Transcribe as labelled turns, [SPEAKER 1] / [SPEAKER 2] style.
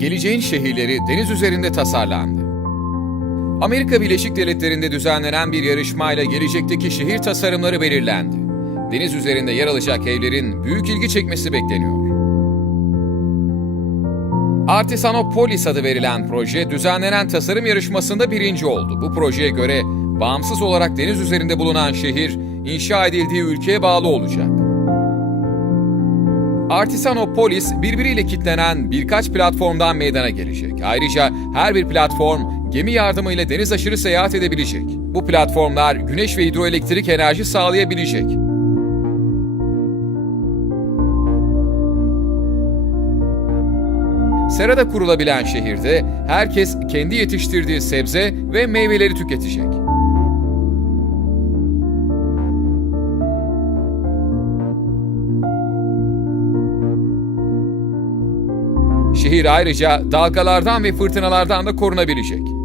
[SPEAKER 1] geleceğin şehirleri deniz üzerinde tasarlandı. Amerika Birleşik Devletleri'nde düzenlenen bir yarışmayla gelecekteki şehir tasarımları belirlendi. Deniz üzerinde yer alacak evlerin büyük ilgi çekmesi bekleniyor. Artisanopolis adı verilen proje düzenlenen tasarım yarışmasında birinci oldu. Bu projeye göre bağımsız olarak deniz üzerinde bulunan şehir inşa edildiği ülkeye bağlı olacak. Artisanopolis birbiriyle kitlenen birkaç platformdan meydana gelecek. Ayrıca her bir platform gemi yardımıyla deniz aşırı seyahat edebilecek. Bu platformlar güneş ve hidroelektrik enerji sağlayabilecek. Serada kurulabilen şehirde herkes kendi yetiştirdiği sebze ve meyveleri tüketecek. Şehir ayrıca dalgalardan ve fırtınalardan da korunabilecek.